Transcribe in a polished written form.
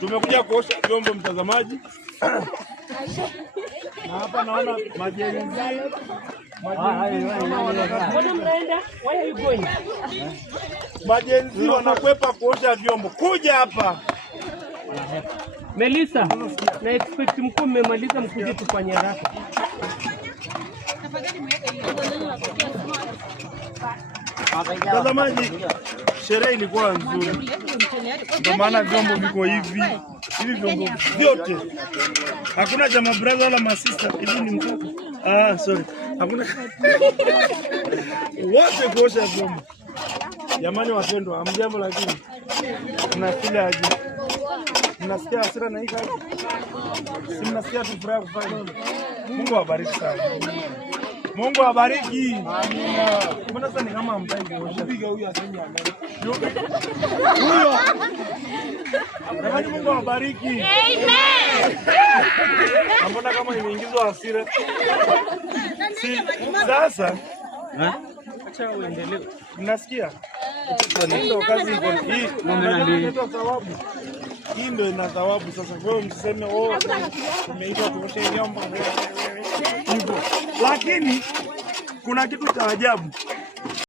Tumekuja kuosha vyombo mtazamaji. Na hapa naona majenzi. Majenzi wanakwepa kuosha vyombo. Kuja hapa. Melissa, na expect mkuu mmemaliza mkuje tufanye haraka. Mtazamaji, sherehe ilikuwa nzuri. Ndio maana vyombo viko hivi. Hivi vyombo vyote. Hakuna cha mabrother wala masista. Hivi ni mtoto. Sorry. Hakuna. Wote kuosha vyombo. Jamani wapendwa, hamjambo lakini. Mnasikia aje? Mnasikia hasira na hii kazi? Si mnasikia tu furaha kufanya. Mungu awabariki sana. Mungu awabariki. Amina. Mbona sasa ni kama mtaki kuosha? Piga huyu asenge ameni. Huyo. Jamani Mungu awabariki. Amen. Mbona kama imeingizwa hasira? Si sasa. Acha uendelee. Mnasikia? Ndio kazi iko hii. Ndio thawabu. Hii ndio ina thawabu sasa. Kwa hiyo msiseme umeitwa tuoshe vyombo. Hivyo. Lakini kuna kitu cha ajabu.